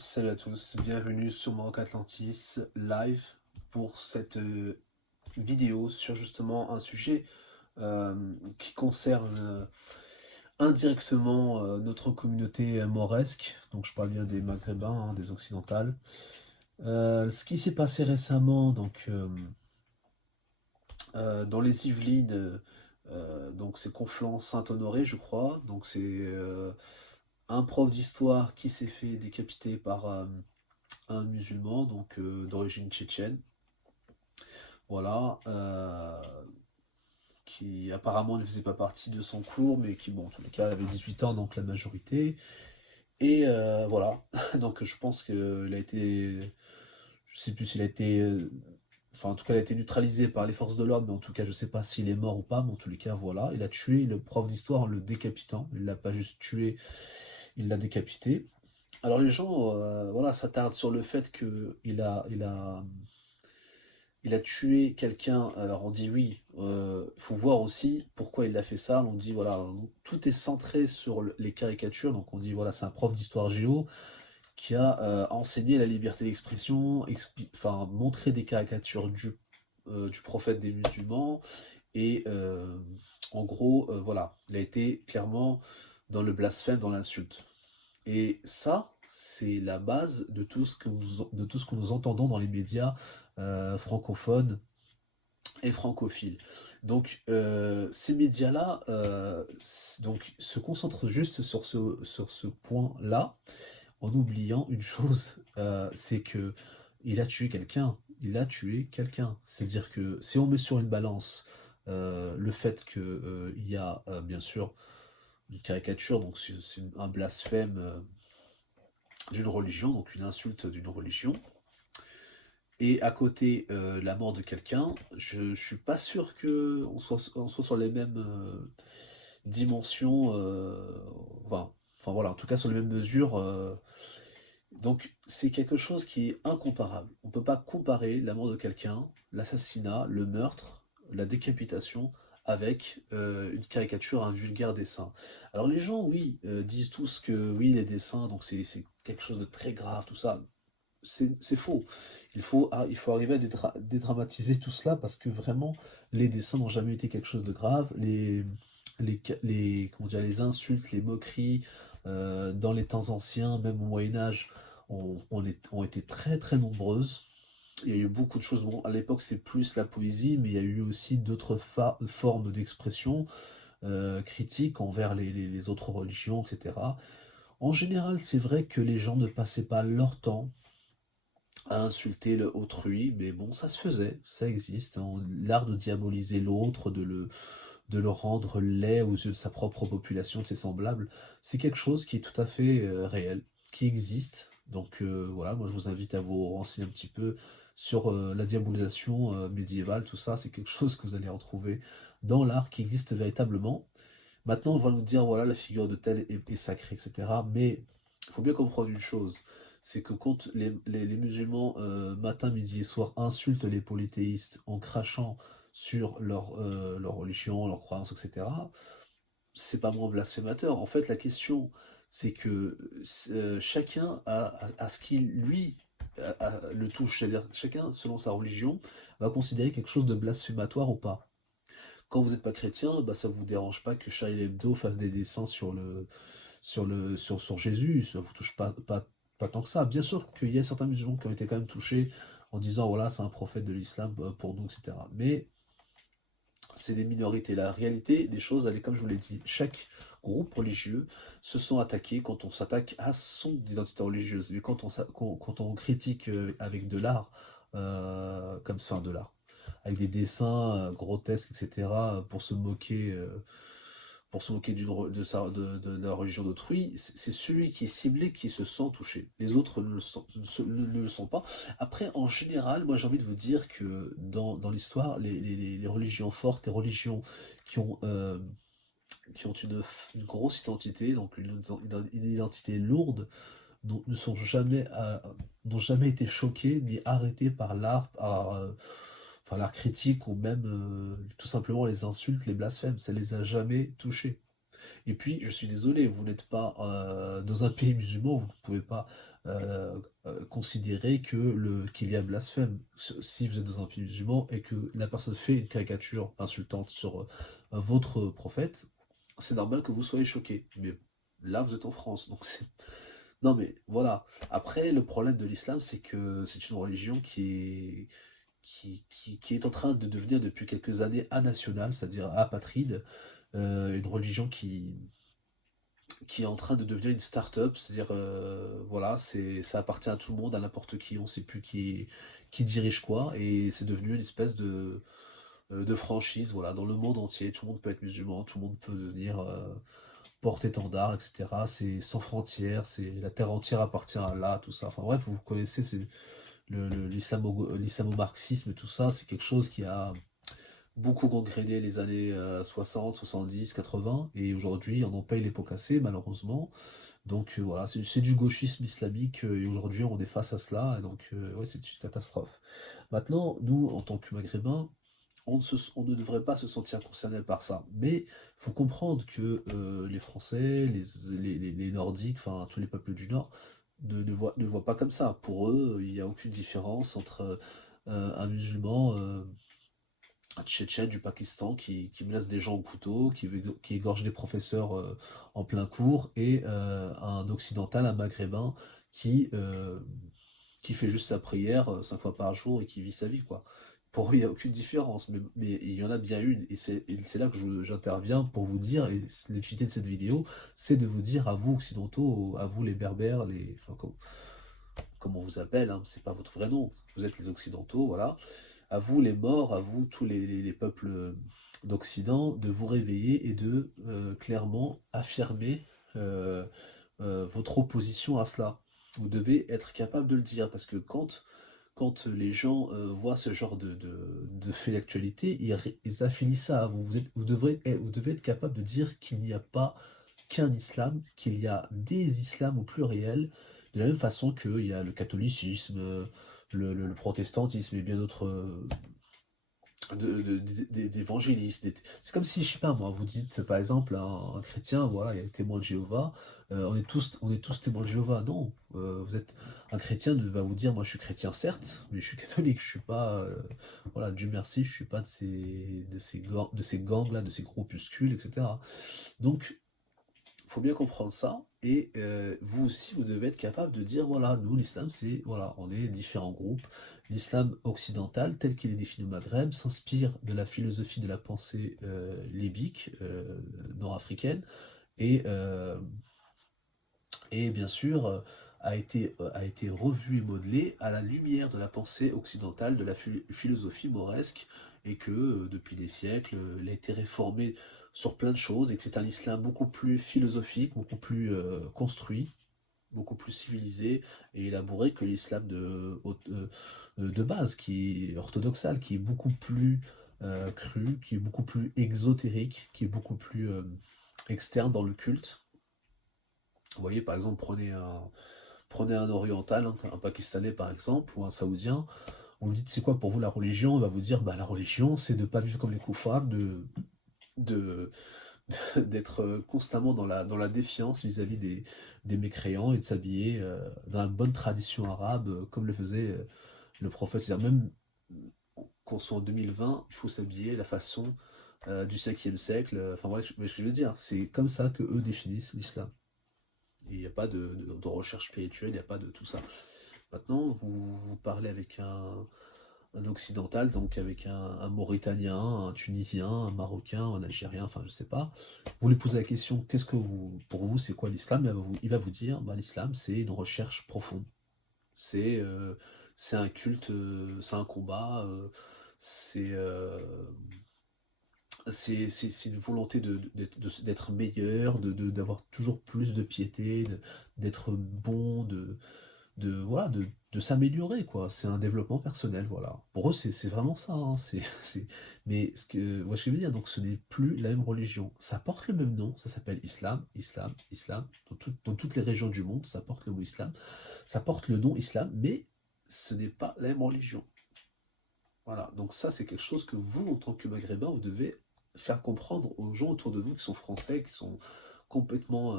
Salut à tous, bienvenue sur Maroc Atlantis live pour cette vidéo sur justement un sujet qui concerne indirectement notre communauté mauresque, donc je parle bien des Maghrébins, hein, des Occidentales. Ce qui s'est passé récemment dans les Yvelines, donc c'est Conflans-Saint-Honoré je crois, donc c'est un prof d'histoire qui s'est fait décapiter par un musulman donc d'origine tchétchène, voilà, qui apparemment ne faisait pas partie de son cours, mais qui, bon, en tous les cas, avait 18 ans, donc la majorité. Et voilà, donc je pense qu'il a été, je sais plus s'il a été, enfin en tout cas, il a été neutralisé par les forces de l'ordre, mais en tout cas, je sais pas s'il est mort ou pas, mais en tous les cas, voilà, il a tué le prof d'histoire en le décapitant. Il l'a pas juste tué, il l'a décapité. Alors les gens, voilà, s'attardent sur le fait que il a tué quelqu'un. Alors on dit oui, il faut voir aussi pourquoi il a fait ça. On dit voilà, tout est centré sur les caricatures. Donc on dit voilà, c'est un prof d'histoire géo qui a enseigné la liberté d'expression, enfin montré des caricatures du prophète des musulmans. Et en gros, voilà, il a été clairement dans le blasphème, dans l'insulte. Et ça, c'est la base de tout ce que nous entendons dans les médias francophones et francophiles. Donc ces médias-là donc, se concentrent juste sur ce point-là, en oubliant une chose, c'est que il a tué quelqu'un. Il a tué quelqu'un. C'est-à-dire que si on met sur une balance le fait qu'il y a bien sûr une caricature, donc c'est un blasphème d'une religion, donc une insulte d'une religion, et à côté la mort de quelqu'un, je suis pas sûr que on soit sur les mêmes dimensions, enfin voilà, en tout cas sur les mêmes mesures. Donc c'est quelque chose qui est incomparable. On peut pas comparer la mort de quelqu'un, l'assassinat, le meurtre, la décapitation avec une caricature, un vulgaire dessin. Alors les gens, oui, disent tous que oui, les dessins, donc c'est quelque chose de très grave, tout ça. C'est faux. Il faut arriver à dédramatiser tout cela parce que vraiment, les dessins n'ont jamais été quelque chose de grave. Comment dire, les insultes, les moqueries, dans les temps anciens, même au Moyen-Âge, ont été très très nombreuses. Il y a eu beaucoup de choses. Bon, à l'époque, c'est plus la poésie, mais il y a eu aussi d'autres formes d'expression critiques envers les autres religions, etc. En général, c'est vrai que les gens ne passaient pas leur temps à insulter le autrui, mais bon, ça se faisait, ça existe, hein. L'art de diaboliser l'autre, de le rendre laid aux yeux de sa propre population, de ses semblables, c'est quelque chose qui est tout à fait réel, qui existe. Donc voilà, moi je vous invite à vous renseigner un petit peu sur la diabolisation médiévale, tout ça, c'est quelque chose que vous allez retrouver dans l'art qui existe véritablement. Maintenant, on va nous dire, voilà, la figure de tel est sacrée, etc. Mais il faut bien comprendre une chose, c'est que quand les musulmans, matin, midi et soir, insultent les polythéistes en crachant sur leur religion, leur croyance, etc., c'est pas moins blasphémateur. En fait, la question, c'est que chacun a ce qui, lui, le touche. C'est-à-dire chacun, selon sa religion, va considérer quelque chose de blasphématoire ou pas. Quand vous n'êtes pas chrétien, bah, ça vous dérange pas que Charlie Hebdo fasse des dessins sur Jésus, ça vous touche pas tant que ça. Bien sûr qu'il y a certains musulmans qui ont été quand même touchés en disant voilà, c'est un prophète de l'islam pour nous, etc. Mais c'est des minorités. La réalité des choses, elle est comme je vous l'ai dit, chaque groupe religieux se sent attaqué quand on s'attaque à son identité religieuse. Mais quand on critique avec de l'art, comme enfin de l'art, avec des dessins grotesques, etc., pour se moquer de la religion d'autrui, c'est celui qui est ciblé qui se sent touché. Les autres ne le sont pas. Après, en général, moi j'ai envie de vous dire que dans l'histoire, les religions fortes, les religions qui ont, euh, qui ont une grosse identité, donc une identité lourde, ne sont jamais, n'ont jamais été choqués ni arrêtés par l'art, enfin l'art critique ou même tout simplement les insultes, les blasphèmes. Ça les a jamais touchés. Et puis, je suis désolé, vous n'êtes pas dans un pays musulman, vous ne pouvez pas considérer qu'il y a blasphème. Si vous êtes dans un pays musulman et que la personne fait une caricature insultante sur votre prophète, c'est normal que vous soyez choqué. Mais là, vous êtes en France, donc c'est... Non mais voilà. Après, le problème de l'islam, c'est que c'est une religion qui est en train de devenir depuis quelques années anationale, c'est-à-dire apatride, une religion qui est en train de devenir une start-up, c'est-à-dire, voilà, ça appartient à tout le monde, à n'importe qui, on ne sait plus qui dirige quoi, et c'est devenu une espèce de franchise, voilà, dans le monde entier, tout le monde peut être musulman, tout le monde peut devenir porte-étendard, etc. C'est sans frontières, c'est la terre entière appartient à Allah, tout ça. Enfin bref, vous connaissez l'islamo-marxisme, tout ça, c'est quelque chose qui a beaucoup gangréné les années 60, 70, 80, et aujourd'hui on en paye les pots cassés, malheureusement. Donc voilà, c'est du gauchisme islamique, et aujourd'hui on est face à cela, et donc ouais, c'est une catastrophe. Maintenant, nous, en tant que Maghrébins, on ne devrait pas se sentir concerné par ça. Mais il faut comprendre que les Français, les Nordiques, enfin tous les peuples du Nord, ne voient pas comme ça. Pour eux, il n'y a aucune différence entre un musulman, un Tchétchène du Pakistan qui menace des gens au couteau, qui égorge des professeurs en plein cours, et un occidental, un maghrébin, qui, euh, qui fait juste sa prière 5 fois par jour et qui vit sa vie, quoi. Pour eux, il n'y a aucune différence, mais il y en a bien une, et c'est là que j'interviens pour vous dire, et l'utilité de cette vidéo, c'est de vous dire à vous occidentaux, à vous les berbères, enfin, comme on vous appelle, hein, c'est pas votre vrai nom, vous êtes les occidentaux, voilà, à vous les morts, à vous tous les peuples d'Occident, de vous réveiller et de clairement affirmer votre opposition à cela. Vous devez être capable de le dire, parce que quand les gens voient ce genre de fait d'actualité, ils affilient ça à vous. Vous devez être capable de dire qu'il n'y a pas qu'un islam, qu'il y a des islams au pluriel, de la même façon qu'il y a le catholicisme, le protestantisme et bien d'autres d'évangélistes. C'est comme si, je sais pas moi, vous dites par exemple un chrétien, voilà, il y a des témoins de Jéhovah, on est tous témoins de Jéhovah. Non, vous êtes un chrétien va vous dire, moi je suis chrétien certes, mais je suis catholique, je suis pas, voilà, Dieu merci, je suis pas de ces gangs là, de ces groupuscules, etc. Donc faut bien comprendre ça, et vous aussi, vous devez être capable de dire, voilà, nous, l'islam, c'est, voilà, on est différents groupes. L'islam occidental, tel qu'il est défini au Maghreb, s'inspire de la philosophie de la pensée libyque, nord-africaine, et, bien sûr, a été revu et modelé à la lumière de la pensée occidentale, de la philosophie mauresque, et que depuis des siècles, il a été réformé sur plein de choses, et que c'est un islam beaucoup plus philosophique, beaucoup plus construit, beaucoup plus civilisé et élaboré que l'islam de base, qui est orthodoxal, qui est beaucoup plus cru, qui est beaucoup plus exotérique, qui est beaucoup plus externe dans le culte. Vous voyez, par exemple, prenez un oriental, un pakistanais par exemple, ou un saoudien, on lui dit c'est quoi pour vous la religion, il va vous dire bah la religion c'est de ne pas vivre comme les koufars, de d'être constamment dans la défiance vis-à-vis des mécréants, et de s'habiller dans la bonne tradition arabe, comme le faisait le prophète. C'est-à-dire même qu'on soit en 2020, il faut s'habiller la façon du 5e siècle. Enfin voilà, ce que je veux dire, c'est comme ça que eux définissent l'islam. Il n'y a pas de recherche spirituelle, il n'y a pas de tout ça. Maintenant, vous parlez avec un occidental, donc avec un Mauritanien, un Tunisien, un Marocain, un Algérien, enfin je sais pas. Vous lui posez la question, pour vous, c'est quoi l'islam? Il va vous dire, bah, l'islam, c'est une recherche profonde. C'est c'est un culte, c'est un combat, c'est c'est une volonté d'être meilleur, d'avoir toujours plus de piété, d'être bon, voilà, de s'améliorer, quoi. C'est un développement personnel, voilà. Pour eux, c'est vraiment ça, hein. Mais ouais, ce que je veux dire, donc ce n'est plus la même religion. Ça porte le même nom, ça s'appelle islam, islam, islam. Dans toutes les régions du monde, ça porte le mot islam. Ça porte le nom islam, mais ce n'est pas la même religion. Voilà, donc ça, c'est quelque chose que vous, en tant que maghrébin, vous devez faire comprendre aux gens autour de vous qui sont français, qui sont complètement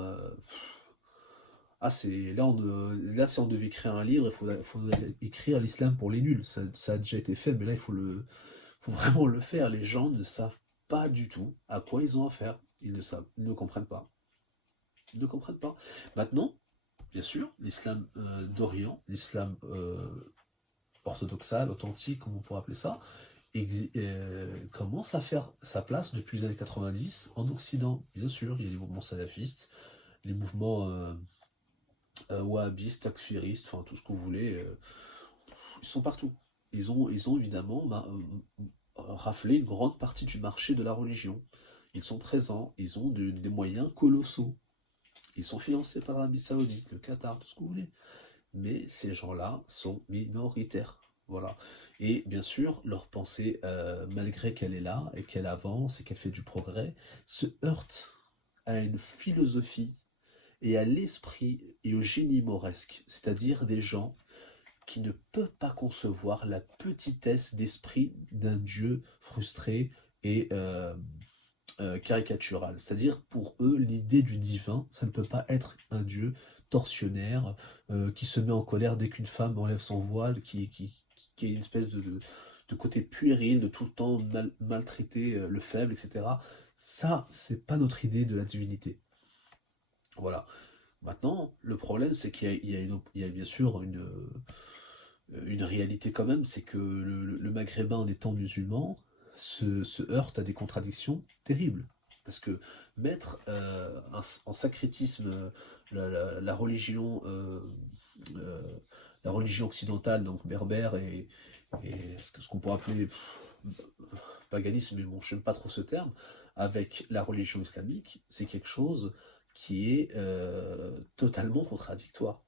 Ah, c'est là, là, si on devait écrire un livre, faudrait écrire l'islam pour les nuls. Ça a déjà été fait, mais là, faut vraiment le faire. Les gens ne savent pas du tout à quoi ils ont affaire. Ils ne savent, ils ne comprennent pas. Ils ne comprennent pas. Maintenant, bien sûr, l'islam d'Orient, l'islam orthodoxal, authentique, comme on pourrait appeler ça, commence à faire sa place depuis les années 90 en Occident. Bien sûr, il y a les mouvements salafistes, les mouvements wahhabistes, takfiristes, enfin tout ce que vous voulez, ils sont partout. Ils ont évidemment raflé une grande partie du marché de la religion. Ils sont présents, ils ont des moyens colossaux. Ils sont financés par l'Arabie Saoudite, le Qatar, tout ce que vous voulez. Mais ces gens-là sont minoritaires. Voilà. Et bien sûr, leur pensée, malgré qu'elle est là et qu'elle avance et qu'elle fait du progrès, se heurte à une philosophie et à l'esprit et au génie mauresque, c'est-à-dire des gens qui ne peuvent pas concevoir la petitesse d'esprit d'un Dieu frustré et caricatural. C'est-à-dire, pour eux, l'idée du divin, ça ne peut pas être un Dieu tortionnaire, qui se met en colère dès qu'une femme enlève son voile, qui est une espèce de côté puéril, de tout le temps maltraiter le faible, etc. Ça, c'est pas notre idée de la divinité. Voilà. Maintenant, le problème, c'est qu'il y a bien sûr une réalité quand même, c'est que le Maghrébin, en étant musulman, se heurte à des contradictions terribles. Parce que mettre en sacrétisme la religion, euh, la religion occidentale, donc berbère et ce qu'on pourrait appeler paganisme, mais bon, je n'aime pas trop ce terme, avec la religion islamique, c'est quelque chose qui est totalement contradictoire.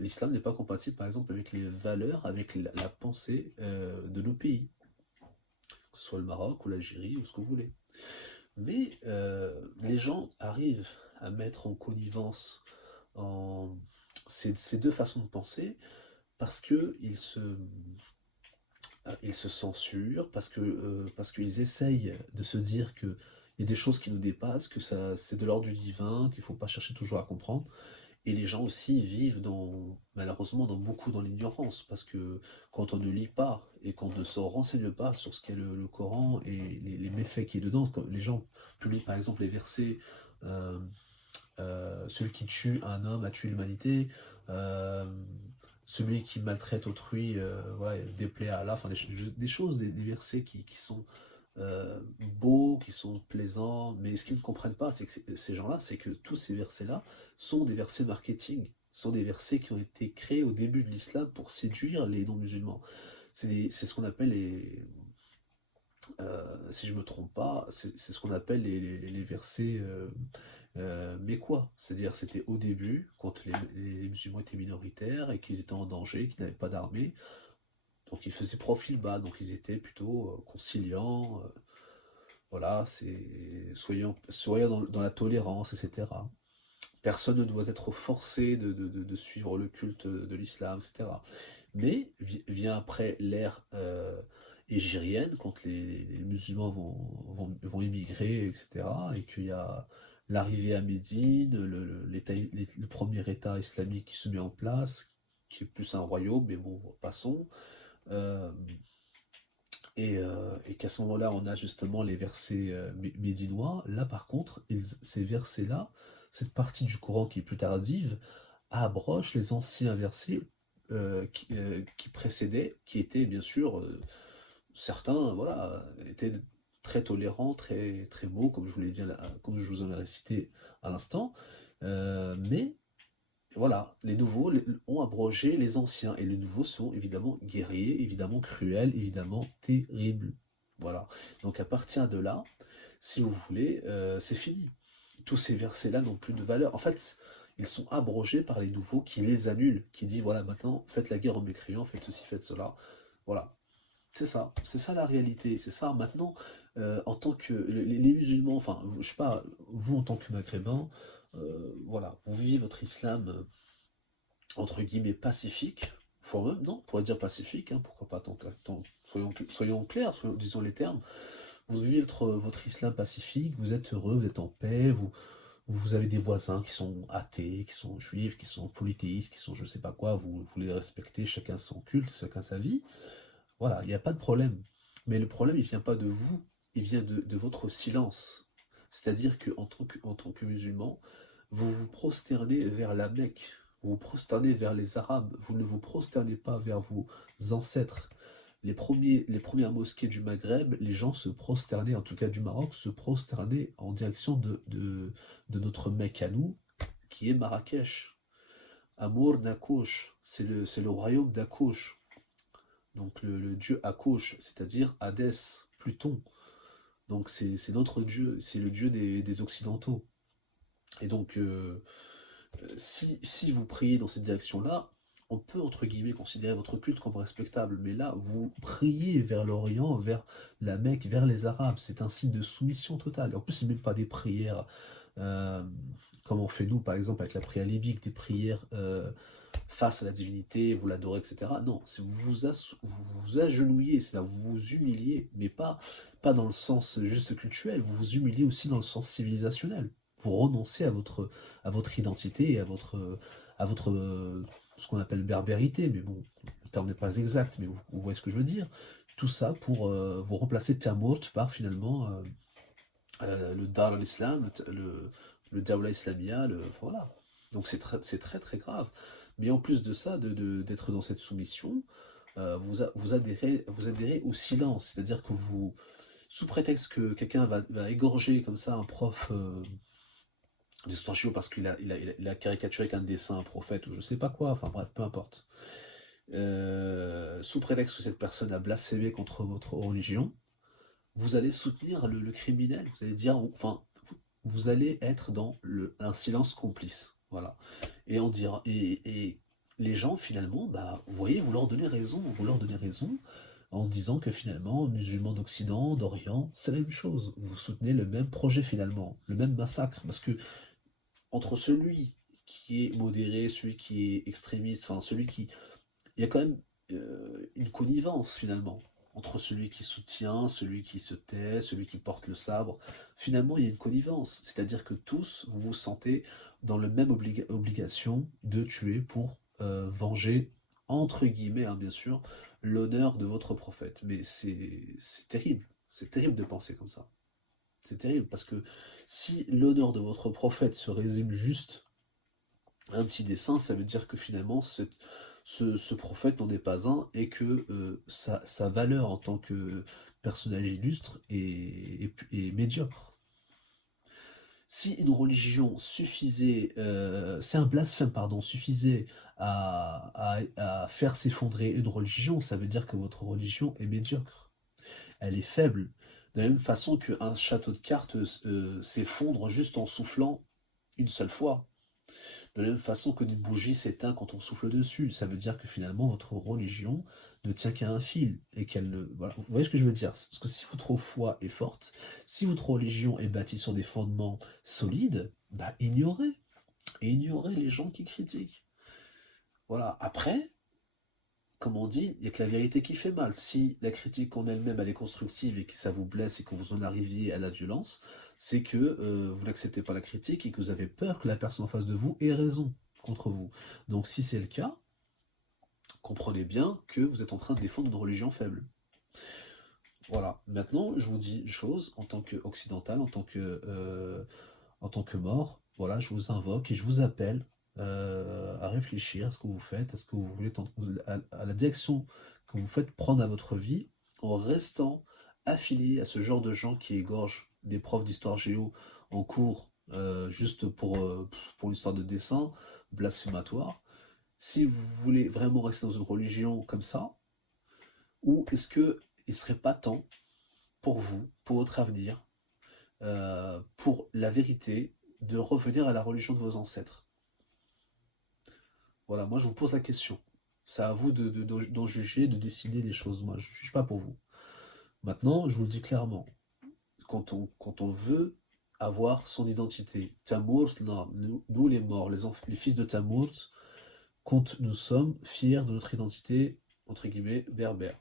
L'islam n'est pas compatible, par exemple, avec les valeurs, avec la pensée de nos pays, que ce soit le Maroc ou l'Algérie ou ce que vous voulez. Mais les gens arrivent à mettre en connivence en ces deux façons de penser parce que ils se censurent, parce qu'ils essayent de se dire que il y a des choses qui nous dépassent, que ça, c'est de l'ordre du divin, qu'il ne faut pas chercher toujours à comprendre. Et les gens aussi vivent malheureusement beaucoup dans l'ignorance, parce que quand on ne lit pas et qu'on ne se renseigne pas sur ce qu'est le Coran et les méfaits qui est dedans, comme les gens publient par exemple les versets euh, celui qui tue un homme a tué l'humanité, euh, celui qui maltraite autrui voilà, déplaît à Allah, enfin des choses, des versets qui sont beaux, qui sont plaisants, mais ce qu'ils ne comprennent pas, c'est que ces gens-là, c'est que tous ces versets-là sont des versets marketing, sont des versets qui ont été créés au début de l'islam pour séduire les non-musulmans. C'est ce qu'on appelle si je me trompe pas, c'est ce qu'on appelle les versets mais quoi? C'est-à-dire, c'était au début, quand les musulmans étaient minoritaires et qu'ils étaient en danger, qu'ils n'avaient pas d'armée, donc ils faisaient profil bas, donc ils étaient plutôt conciliants, voilà, soyons dans la tolérance, etc. Personne ne doit être forcé de suivre le culte de l'islam, etc. Mais vient après l'ère égérienne, quand les musulmans vont immigrer, etc. Et qu'il y a l'arrivée à Médine, le premier État islamique qui se met en place, qui est plus un royaume, mais bon, passons. Euh, et qu'à ce moment-là, on a justement les versets médinois. Là, par contre, ces versets-là, cette partie du Coran qui est plus tardive, abroge les anciens versets qui précédaient, qui étaient bien sûr, certains, voilà, étaient très tolérants, très, très beaux, comme je vous l'ai dit, comme je vous en ai récité à l'instant. Mais voilà, les nouveaux ont abrogé les anciens, et les nouveaux sont évidemment guerriers, évidemment cruels, évidemment terribles. Voilà. Donc à partir de là, si vous voulez, c'est fini. Tous ces versets-là n'ont plus de valeur. En fait, ils sont abrogés par les nouveaux qui les annulent, qui disent voilà, maintenant, faites la guerre aux mécréants, faites ceci, faites cela. Voilà. C'est ça la réalité, c'est ça. Maintenant, en tant que les musulmans, enfin, je sais pas, vous en tant que maghrébin, voilà, vous vivez votre islam entre guillemets pacifique, voire même, non, on pourrait dire pacifique, hein, pourquoi pas, soyons clairs, disons les termes, vous vivez votre islam pacifique, vous êtes heureux, vous êtes en paix, vous avez des voisins qui sont athées, qui sont juifs, qui sont polythéistes, qui sont je sais pas quoi, vous les respectez, chacun son culte, chacun sa vie. Voilà, il n'y a pas de problème. Mais le problème, il vient pas de vous, il vient de votre silence. C'est-à-dire en tant que musulman, vous vous prosternez vers la Mecque, vous vous prosternez vers les Arabes, vous ne vous prosternez pas vers vos ancêtres. Les premières mosquées du Maghreb, les gens se prosternaient, en tout cas du Maroc, se prosternaient en direction de notre Mecque à nous, qui est Marrakech. Amour d'Akouche, c'est le royaume d'Akouche, donc le dieu Akouche, c'est-à-dire Hadès, Pluton. Donc c'est notre dieu, c'est le dieu des Occidentaux. Et donc, si vous priez dans cette direction-là, on peut, entre guillemets, considérer votre culte comme respectable. Mais là, vous priez vers l'Orient, vers la Mecque, vers les Arabes. C'est un signe de soumission totale. En plus, c'est même pas des prières euh, comme on fait nous, par exemple, avec la prière libique, des prières face à la divinité, vous l'adorez, etc. Non, c'est vous vous agenouillez, c'est-à-dire vous vous humiliez, mais pas dans le sens juste cultuel, vous vous humiliez aussi dans le sens civilisationnel. Vous renoncez à votre identité et à votre ce qu'on appelle berbérité, mais bon, le terme n'est pas exact, mais vous voyez ce que je veux dire. Tout ça pour vous remplacer Tamourt par finalement le Dar al-Islam, le Dawla Islamia, voilà. Donc c'est très très grave. Mais en plus de ça, d'être dans cette soumission, vous adhérez au silence. C'est-à-dire que vous, sous prétexte que quelqu'un va égorger comme ça un prof d'histoire géo parce il a caricaturé avec un dessin un prophète ou je sais pas quoi, enfin bref, peu importe. Sous prétexte que cette personne a blasphémé contre votre religion, vous allez soutenir le criminel, vous allez dire, enfin, vous allez être dans un silence complice. Voilà. Et on dira, et les gens, finalement, bah, vous voyez, vous leur donnez raison en disant que finalement, musulmans d'Occident, d'Orient, c'est la même chose. Vous soutenez le même projet finalement, le même massacre. Parce que entre celui qui est modéré, celui qui est extrémiste, enfin celui qui il y a quand même une connivence finalement entre celui qui soutient, celui qui se tait, celui qui porte le sabre. Finalement, il y a une connivence, c'est-à-dire que tous vous vous sentez dans la même obligation de tuer pour venger, entre guillemets, hein, bien sûr, l'honneur de votre prophète. Mais c'est terrible de penser comme ça. C'est terrible parce que si l'honneur de votre prophète se résume juste à un petit dessin, ça veut dire que finalement ce prophète n'en est pas un et que sa valeur en tant que personnage illustre est médiocre. Si une religion suffisait, si un blasphème, pardon, suffisait à faire s'effondrer une religion, ça veut dire que votre religion est médiocre. Elle est faible. De la même façon qu'un château de cartes s'effondre juste en soufflant une seule fois. De la même façon que une bougie s'éteint quand on souffle dessus. Ça veut dire que finalement, votre religion ne tient qu'à un fil. Et qu'elle ne. Voilà. Vous voyez ce que je veux dire? Parce que si votre foi est forte, si votre religion est bâtie sur des fondements solides, bah ignorez. Et ignorez les gens qui critiquent. Voilà. Après, comme on dit, il n'y a que la vérité qui fait mal. Si la critique en elle-même elle est constructive et que ça vous blesse et que vous en arriviez à la violence, c'est que vous n'acceptez pas la critique et que vous avez peur que la personne en face de vous ait raison contre vous. Donc si c'est le cas, comprenez bien que vous êtes en train de défendre une religion faible. Voilà. Maintenant, je vous dis une chose en tant qu'occidental, en tant que mort. Voilà, je vous invoque et je vous appelle à réfléchir à ce que vous faites, à ce que vous voulez, à la direction que vous faites prendre à votre vie, en restant affilié à ce genre de gens qui égorgent des profs d'histoire géo en cours juste pour une histoire de dessin blasphématoire. Si vous voulez vraiment rester dans une religion comme ça, ou est-ce que il serait pas temps pour vous, pour votre avenir, pour la vérité, de revenir à la religion de vos ancêtres? Voilà, moi je vous pose la question. C'est à vous d'en juger, de décider des choses. Moi, je ne juge pas pour vous. Maintenant, je vous le dis clairement, quand on veut avoir son identité, Tamourt, non, nous les morts, les fils de Tamourt, quand nous sommes fiers de notre identité, entre guillemets, berbère.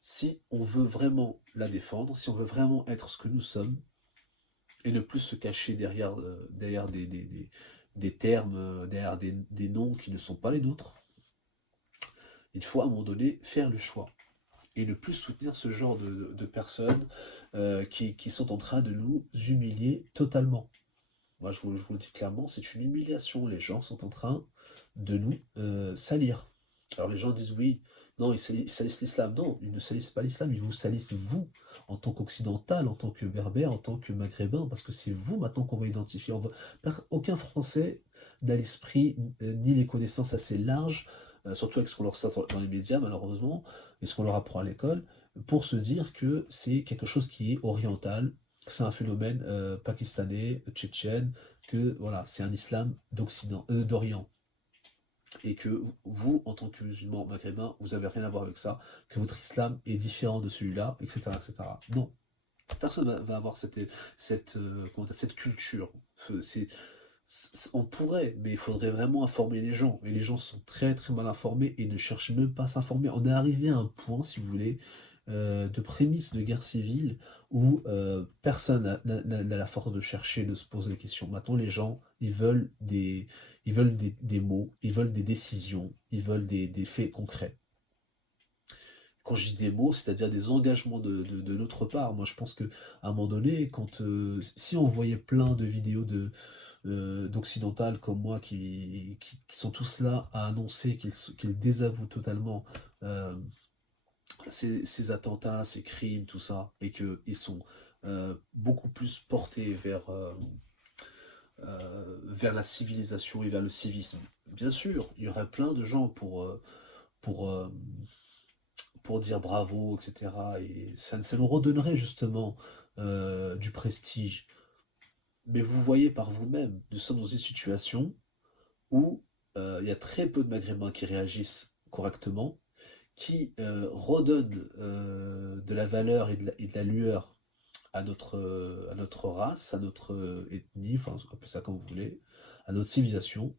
Si on veut vraiment la défendre, si on veut vraiment être ce que nous sommes, et ne plus se cacher derrière des termes, derrière des noms qui ne sont pas les nôtres. Il faut à un moment donné faire le choix et ne plus soutenir ce genre de personnes qui sont en train de nous humilier totalement. Moi, je vous le dis clairement, c'est une humiliation. Les gens sont en train de nous salir. Alors les gens disent oui, non, ils salissent l'islam. Non, ils ne salissent pas l'islam, ils vous salissent vous, en tant qu'occidental, en tant que berbère, en tant que maghrébin, parce que c'est vous maintenant qu'on va identifier. Aucun Français n'a l'esprit ni les connaissances assez larges, surtout avec ce qu'on leur sort dans les médias malheureusement, et ce qu'on leur apprend à l'école, pour se dire que c'est quelque chose qui est oriental, que c'est un phénomène pakistanais, tchétchène, que voilà, c'est un islam d'Orient et que vous, en tant que musulman maghrébin, vous n'avez rien à voir avec ça, que votre islam est différent de celui-là, etc., etc. Non, personne va avoir cette culture. On pourrait, mais il faudrait vraiment informer les gens. Et les gens sont très très mal informés et ne cherchent même pas à s'informer. On est arrivé à un point, si vous voulez, de prémisse de guerre civile où personne n'a la force de chercher, de se poser des questions. Maintenant, les gens, ils veulent des mots, ils veulent des décisions, ils veulent des faits concrets. Quand je dis des mots, c'est-à-dire des engagements de notre part. Moi, je pense que à un moment donné, si on voyait plein de vidéos d'occidentales comme moi qui sont tous là à annoncer qu'ils désavouent totalement euh, ces attentats, ces crimes, tout ça, et qu'ils sont beaucoup plus portés vers la civilisation et vers le civisme. Bien sûr, il y aurait plein de gens pour, euh, pour dire bravo, etc. Et ça nous redonnerait justement du prestige. Mais vous voyez par vous-même, nous sommes dans une situation où il y a très peu de Maghrébins qui réagissent correctement, qui redonnent de la valeur et de la lueur à notre race, à notre ethnie, enfin appelez ça comme vous voulez, à notre civilisation,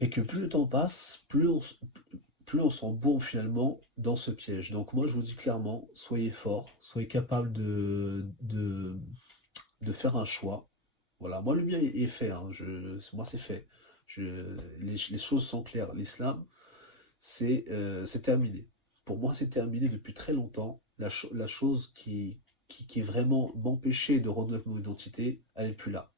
et que plus le temps passe, plus on s'embourbe finalement dans ce piège. Donc moi je vous dis clairement, soyez forts, soyez capables de faire un choix. Voilà, moi le mien est fait, hein. Moi c'est fait. Les choses sont claires. L'islam, c'est terminé. Pour moi c'est terminé depuis très longtemps. La chose qui vraiment m'empêchait de renouer avec mon identité, elle n'est plus là.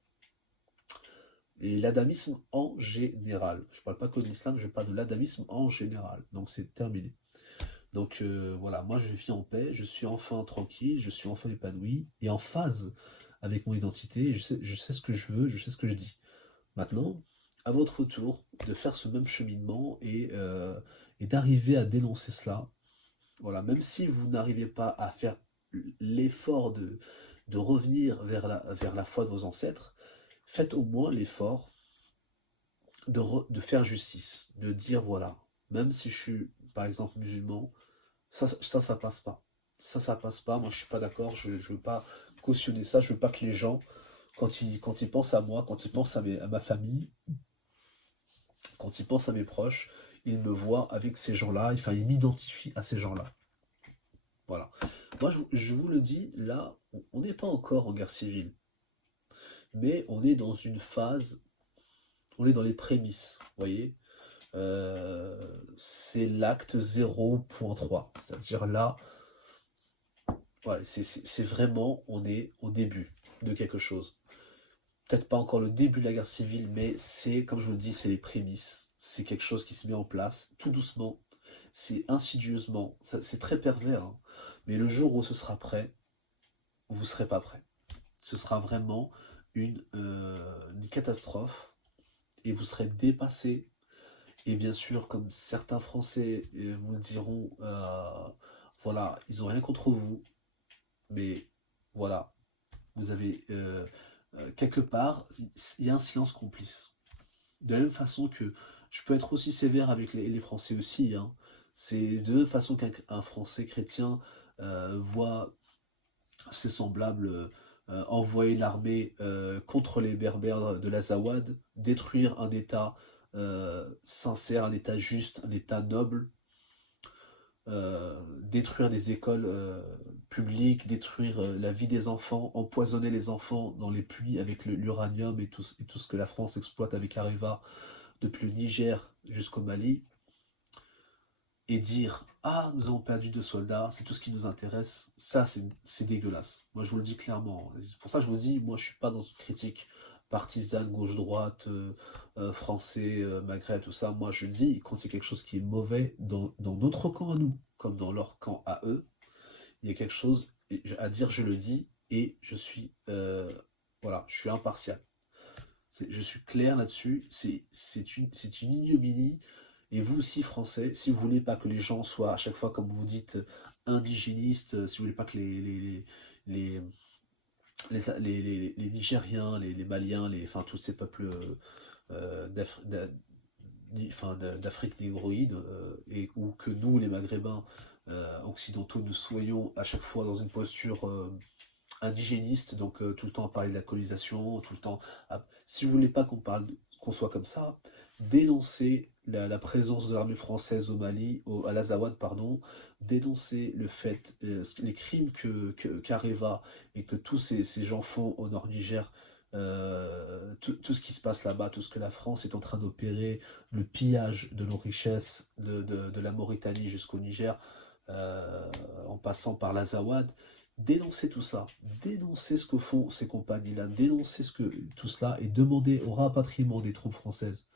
Et l'adamisme en général. Je ne parle pas que de l'islam, je parle de l'adamisme en général. Donc c'est terminé. Donc voilà, moi je vis en paix, je suis enfin tranquille, je suis enfin épanoui et en phase avec mon identité. Je sais ce que je veux, je sais ce que je dis. Maintenant, à votre tour de faire ce même cheminement et d'arriver à dénoncer cela. Voilà, même si vous n'arrivez pas à faire l'effort de revenir vers la foi de vos ancêtres, faites au moins l'effort de faire justice, de dire voilà, même si je suis par exemple musulman, ça passe pas. Ça passe pas. Moi, je suis pas d'accord. Je veux pas cautionner ça. Je veux pas que les gens, quand ils pensent à moi, quand ils pensent à ma famille, quand ils pensent à mes proches, ils me voient avec ces gens-là. Enfin, ils m'identifient à ces gens-là. Voilà. Moi, je vous le dis, là, on n'est pas encore en guerre civile, mais on est dans une phase, on est dans les prémices, vous voyez. C'est l'acte 0.3. C'est-à-dire là, voilà, c'est vraiment, on est au début de quelque chose. Peut-être pas encore le début de la guerre civile, mais c'est, comme je vous le dis, c'est les prémices. C'est quelque chose qui se met en place, tout doucement. C'est insidieusement. C'est très pervers, hein. Mais le jour où ce sera prêt, vous ne serez pas prêt. Ce sera vraiment une catastrophe et vous serez dépassé. Et bien sûr, comme certains Français vous le diront, voilà, ils n'ont rien contre vous, mais voilà, vous avez quelque part, il y a un silence complice. De la même façon que je peux être aussi sévère avec les Français aussi, hein. C'est de la même façon qu'un Français chrétien voit ses semblables envoyer l'armée contre les Berbères de l'Azawad, détruire un État sincère, un État juste, un État noble, détruire des écoles publiques, détruire la vie des enfants, empoisonner les enfants dans les puits avec l'uranium et tout ce que la France exploite avec Areva depuis le Niger jusqu'au Mali, et dire ah, nous avons perdu 2 soldats, c'est tout ce qui nous intéresse, ça c'est dégueulasse. Moi je vous le dis clairement. C'est pour ça que je vous dis, moi je suis pas dans une critique partisane, gauche-droite, français, Maghreb, tout ça. Moi je dis, quand c'est quelque chose qui est mauvais dans notre camp à nous, comme dans leur camp à eux, il y a quelque chose à dire, je le dis, et je suis, voilà, je suis impartial. Je suis clair là-dessus, c'est une ignominie. Et vous aussi, Français, si vous voulez pas que les gens soient à chaque fois, comme vous dites, indigénistes, si vous voulez pas que les, les Nigériens, les Maliens, enfin, tous ces peuples d'Afrique négroïde, ou que nous, les Maghrébins occidentaux, nous soyons à chaque fois dans une posture indigéniste, donc tout le temps à parler de la colonisation, tout le temps si vous voulez pas qu'on soit comme ça, dénoncez la présence de l'armée française au Mali, à l'Azawad, pardon, dénoncez le fait, les crimes qu'Areva et que tous ces gens font au nord Niger, tout ce qui se passe là-bas, tout ce que la France est en train d'opérer, le pillage de nos richesses de la Mauritanie jusqu'au Niger, en passant par l'Azawad. Dénoncez tout ça, dénoncez ce que font ces compagnies-là, dénoncez tout cela et demandez au rapatriement des troupes françaises.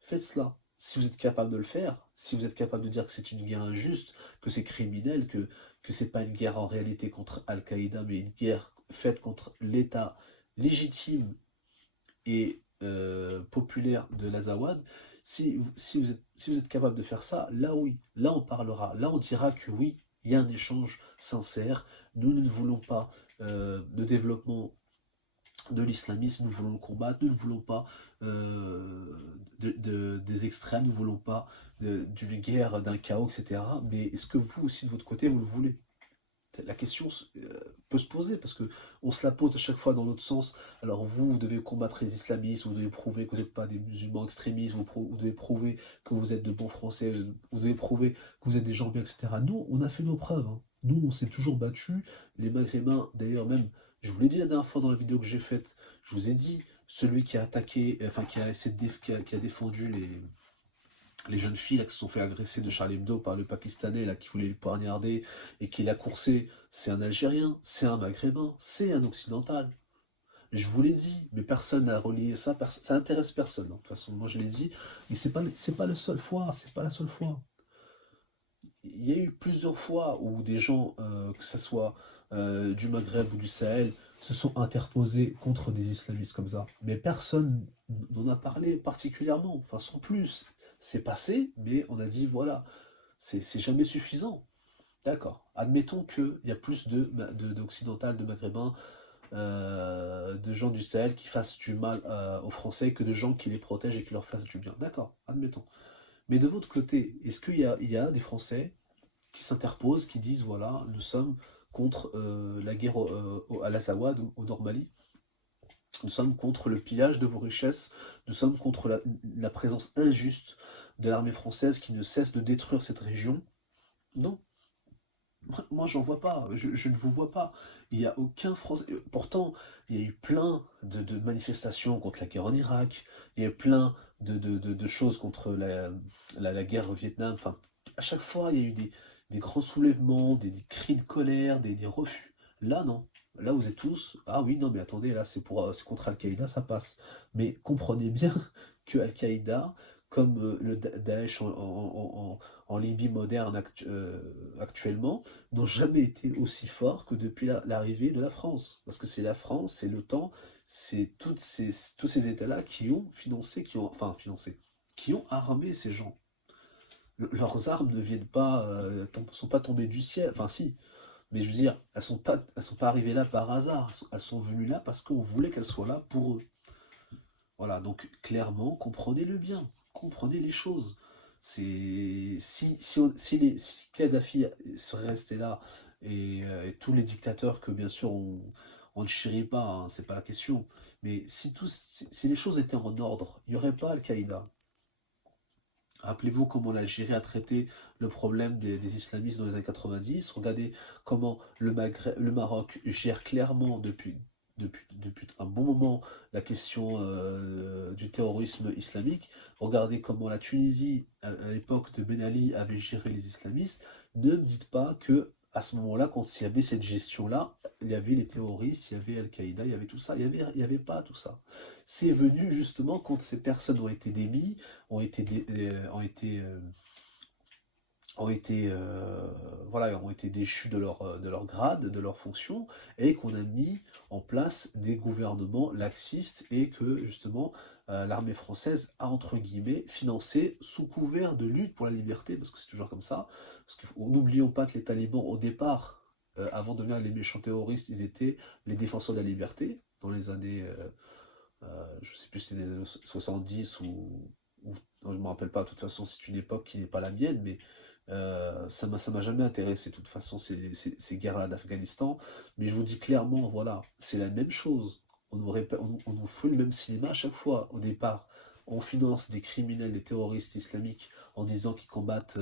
Faites cela. Si vous êtes capable de le faire, si vous êtes capable de dire que c'est une guerre injuste, que c'est criminel, que c'est pas une guerre en réalité contre Al-Qaïda, mais une guerre faite contre l'État légitime et populaire de l'Azawad, si vous êtes capable de faire ça, là oui, là on parlera, là on dira que oui, il y a un échange sincère, nous ne voulons pas de développement de l'islamisme, nous voulons le combattre, nous ne voulons pas des extrêmes, nous ne voulons pas d'une guerre, d'un chaos, etc. Mais est-ce que vous aussi de votre côté, vous le voulez? La question peut se poser parce que on se la pose à chaque fois dans l'autre sens. Alors vous devez combattre les islamistes, vous devez prouver que vous n'êtes pas des musulmans extrémistes, vous devez prouver que vous êtes de bons Français, vous devez prouver que vous êtes des gens bien, etc. Nous, on a fait nos preuves. Hein. Nous, on s'est toujours battus. Les Maghrébins, d'ailleurs même, je vous l'ai dit la dernière fois dans la vidéo que j'ai faite, je vous ai dit, celui qui a attaqué, enfin qui a essayé qui a défendu les jeunes filles là, qui se sont fait agresser de Charlie Hebdo par le Pakistanais là, qui voulait les poignarder et qui l'a coursé, c'est un Algérien, c'est un Maghrébin, c'est un Occidental. Je vous l'ai dit, mais personne n'a relié ça, ça intéresse personne. Hein. De toute façon, moi je l'ai dit, et c'est pas la seule fois, c'est pas la seule fois. Il y a eu plusieurs fois où des gens, que ce soit du Maghreb ou du Sahel, se sont interposés contre des islamistes comme ça. Mais personne n'en a parlé particulièrement. Enfin, sans plus. C'est passé, mais on a dit voilà, c'est jamais suffisant. D'accord. Admettons qu'il y a plus d'occidentales, de maghrébins, de gens du Sahel qui fassent du mal aux Français que de gens qui les protègent et qui leur fassent du bien. D'accord, admettons. Mais de votre côté, est-ce qu'il y a des Français qui s'interposent, qui disent voilà, nous sommes contre la guerre à l'Azawad, au Nord Mali, nous sommes contre le pillage de vos richesses, nous sommes contre la présence injuste de l'armée française qui ne cesse de détruire cette région. Non, moi j'en vois pas, je ne vous vois pas. Il n'y a aucun Français. Pourtant, il y a eu plein de manifestations contre la guerre en Irak, il y a eu plein de choses contre la guerre au Vietnam. Enfin, à chaque fois, il y a eu des grands soulèvements, des cris de colère, des refus. Là, non. Là, vous êtes tous. Ah oui, non, mais attendez, là, c'est contre Al-Qaïda, ça passe. Mais comprenez bien que Al-Qaïda, comme le Daesh en Libye moderne actuellement, n'ont jamais été aussi forts que depuis l'arrivée de la France. Parce que c'est la France, c'est l'OTAN, c'est tous ces États-là qui ont financé, qui ont armé ces gens. Leurs armes ne viennent pas, sont pas tombées du ciel, enfin si, mais je veux dire, elles sont pas arrivées là par hasard, elles sont venues là parce qu'on voulait qu'elles soient là pour eux. Voilà, donc clairement, comprenez-le bien, comprenez les choses. C'est si Kadhafi serait resté là et tous les dictateurs que bien sûr on ne chérit pas, hein, c'est pas la question. Mais si les choses étaient en ordre, il n'y aurait pas Al-Qaïda. Rappelez-vous comment l'Algérie a traité le problème des islamistes dans les années 90. Regardez comment le Maroc gère clairement depuis un bon moment la question du terrorisme islamique. Regardez comment la Tunisie, à l'époque de Ben Ali, avait géré les islamistes. Ne me dites pas que à ce moment-là, quand il y avait cette gestion-là, il y avait les terroristes, il y avait Al-Qaïda, il y avait tout ça. Il y avait pas tout ça. C'est venu justement quand ces personnes ont été démises, ont été, voilà, ont été déchus de leur grade, de leur fonction, et qu'on a mis en place des gouvernements laxistes et que justement l'armée française a entre guillemets financé sous couvert de lutte pour la liberté, parce que c'est toujours comme ça. Parce que n'oublions pas que les talibans au départ, avant de devenir les méchants terroristes, ils étaient les défenseurs de la liberté dans les années je sais plus si c'était des années 70 ou non, je me rappelle pas, de toute façon c'est une époque qui n'est pas la mienne, mais ça m'a jamais intéressé de toute façon ces guerres-là d'Afghanistan, mais je vous dis clairement, voilà, c'est la même chose. On nous fait le même cinéma à chaque fois. Au départ, on finance des criminels, des terroristes islamiques en disant qu'ils combattent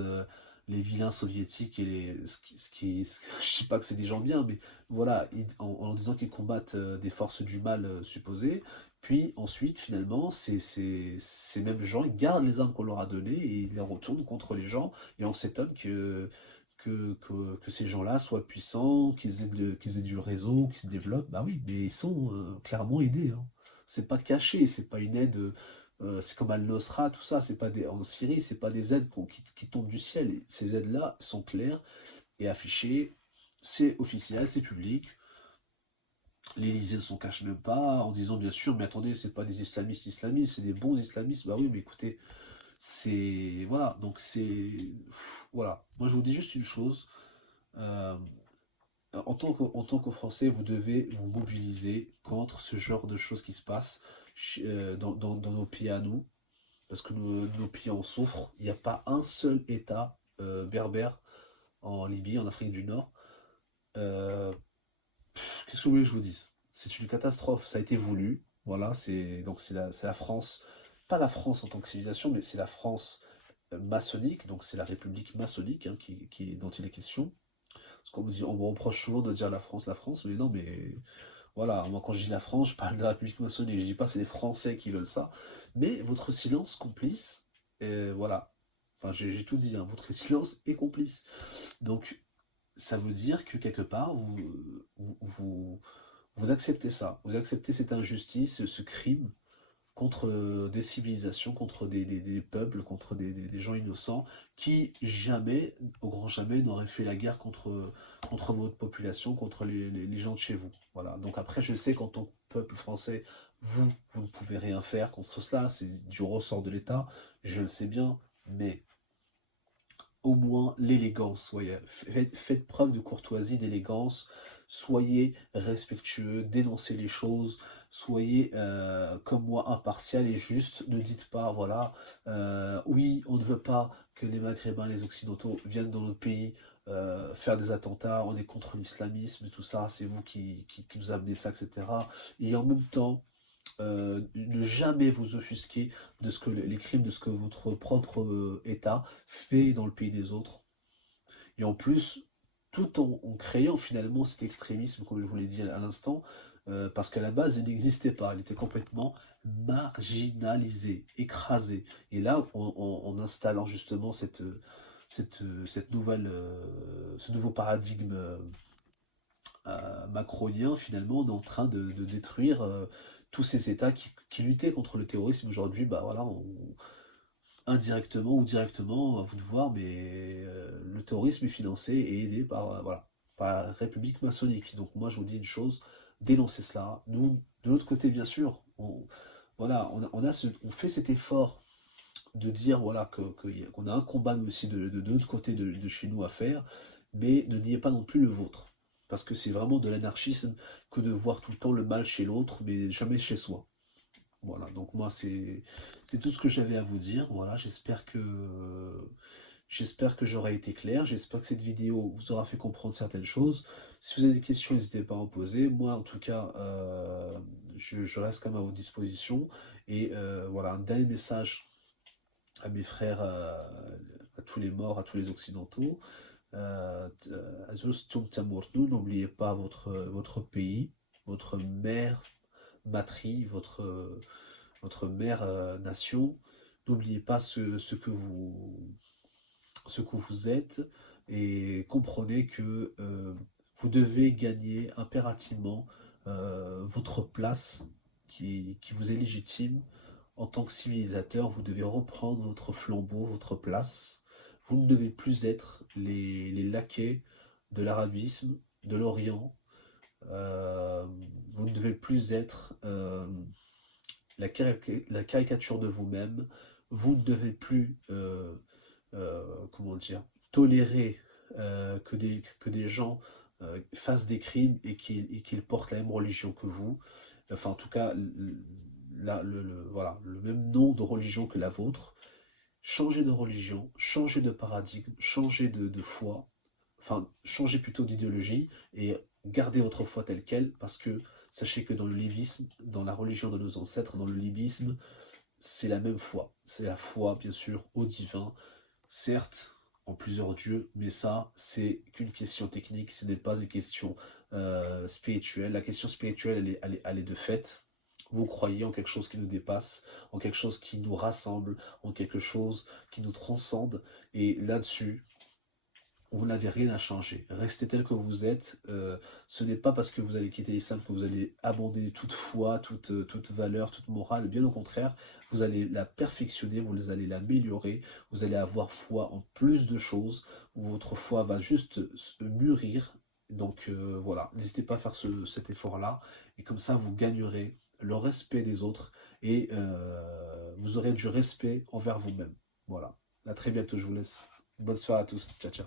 les vilains soviétiques et je dis pas que c'est des gens bien, mais voilà, en disant qu'ils combattent des forces du mal supposées. Puis ensuite, finalement, ces mêmes gens ils gardent les armes qu'on leur a données et ils les retournent contre les gens. Et on s'étonne que ces gens-là soient puissants, qu'ils aient du réseau, qu'ils se développent. Bah oui, mais ils sont clairement aidés, hein. C'est pas caché, c'est pas une aide. C'est comme Al-Nosra, tout ça. C'est pas en Syrie, c'est pas des aides qui tombent du ciel. Et ces aides-là sont claires et affichées. C'est officiel, c'est public. L'Élysée ne s'en cache même pas en disant bien sûr, mais attendez, c'est pas des islamistes, c'est des bons islamistes. Bah oui, mais écoutez, c'est. Voilà, donc c'est. Voilà. Moi je vous dis juste une chose. euh, en tant que Français, vous devez vous mobiliser contre ce genre de choses qui se passent dans nos pays à nous, parce que nos pays en souffrent. Il n'y a pas un seul État berbère en Libye, en Afrique du Nord. Euh, Qu'est-ce que vous voulez que je vous dise? C'est une catastrophe, ça a été voulu. Voilà, c'est la France, pas la France en tant que civilisation, mais c'est la France maçonnique, donc c'est la République maçonnique hein, dont il est question. Parce qu'on on me reproche souvent de dire la France, mais non, mais voilà, moi quand je dis la France, je parle de la République maçonnique, je dis pas c'est les Français qui veulent ça, mais votre silence complice, voilà, enfin j'ai tout dit, hein, votre silence est complice. Donc ça veut dire que quelque part, vous acceptez ça. Vous acceptez cette injustice, ce crime contre des civilisations, contre des peuples, contre des gens innocents qui jamais, au grand jamais, n'auraient fait la guerre contre votre population, contre les gens de chez vous. Voilà. Donc après, je sais qu'en tant que peuple français, vous ne pouvez rien faire contre cela. C'est du ressort de l'État. Je le sais bien. Mais au moins l'élégance. Soyez, faites preuve de courtoisie, d'élégance, soyez respectueux, dénoncez les choses, soyez comme moi impartial et juste. Ne dites pas, voilà, oui, on ne veut pas que les Maghrébins, les Occidentaux viennent dans notre pays faire des attentats, on est contre l'islamisme et tout ça, c'est vous qui nous amenez ça, etc. Et en même temps, ne jamais vous offusquer de ce que les crimes de ce que votre propre État fait dans le pays des autres. Et en plus, tout en créant finalement cet extrémisme, comme je vous l'ai dit à l'instant, parce qu'à la base, il n'existait pas, il était complètement marginalisé, écrasé. Et là, en installant justement cette nouvelle, ce nouveau paradigme macronien, finalement, on est en train de détruire tous ces États qui luttaient contre le terrorisme. Aujourd'hui, bah voilà, indirectement ou directement, à vous de voir, mais le terrorisme est financé et aidé voilà, par la République maçonnique. Donc moi, je vous dis une chose, dénoncez ça. Nous, de l'autre côté, bien sûr, voilà, on fait cet effort de dire voilà qu'on a un combat nous aussi de l'autre côté de chez nous à faire, mais ne niez pas non plus le vôtre. Parce que c'est vraiment de l'anarchisme que de voir tout le temps le mal chez l'autre, mais jamais chez soi. Voilà, donc moi c'est tout ce que j'avais à vous dire. Voilà, j'espère que j'aurai été clair. J'espère que cette vidéo vous aura fait comprendre certaines choses. Si vous avez des questions, n'hésitez pas à en poser. Moi, en tout cas, je reste quand même à votre disposition. Et voilà, un dernier message à mes frères, à tous les morts, à tous les occidentaux. Azustum Tamurnu, n'oubliez pas votre pays, votre mère matrie, votre mère nation. N'oubliez pas ce que vous êtes et comprenez que vous devez gagner impérativement votre place qui vous est légitime en tant que civilisateur. Vous devez reprendre votre flambeau, votre place. Vous ne devez plus être les laquais de l'arabisme, de l'Orient. Euh, vous ne devez plus être la caricature de vous-même. Vous ne devez plus comment dire, tolérer que des gens fassent des crimes et qu'ils portent la même religion que vous, enfin en tout cas voilà, le même nom de religion que la vôtre. Changez de religion, changez de paradigme, changez de foi, enfin changez plutôt d'idéologie et gardez votre foi telle quelle, parce que sachez que dans le lévisme, dans la religion de nos ancêtres, dans le libysme, c'est la même foi. C'est la foi, bien sûr, au divin, certes, en plusieurs dieux, mais ça, c'est qu'une question technique, ce n'est pas une question spirituelle. La question spirituelle, elle est de fait. Vous croyez en quelque chose qui nous dépasse, en quelque chose qui nous rassemble, en quelque chose qui nous transcende. Et là-dessus, vous n'avez rien à changer. Restez tel que vous êtes. Ce n'est pas parce que vous allez quitter l'islam que vous allez abandonner toute foi, toute valeur, toute morale. Bien au contraire, vous allez la perfectionner, vous allez l'améliorer, vous allez avoir foi en plus de choses. Votre foi va juste se mûrir. Donc voilà, n'hésitez pas à faire cet effort-là. Et comme ça, vous gagnerez le respect des autres et vous aurez du respect envers vous-même. Voilà. À très bientôt, je vous laisse. Bonne soirée à tous. Ciao, ciao.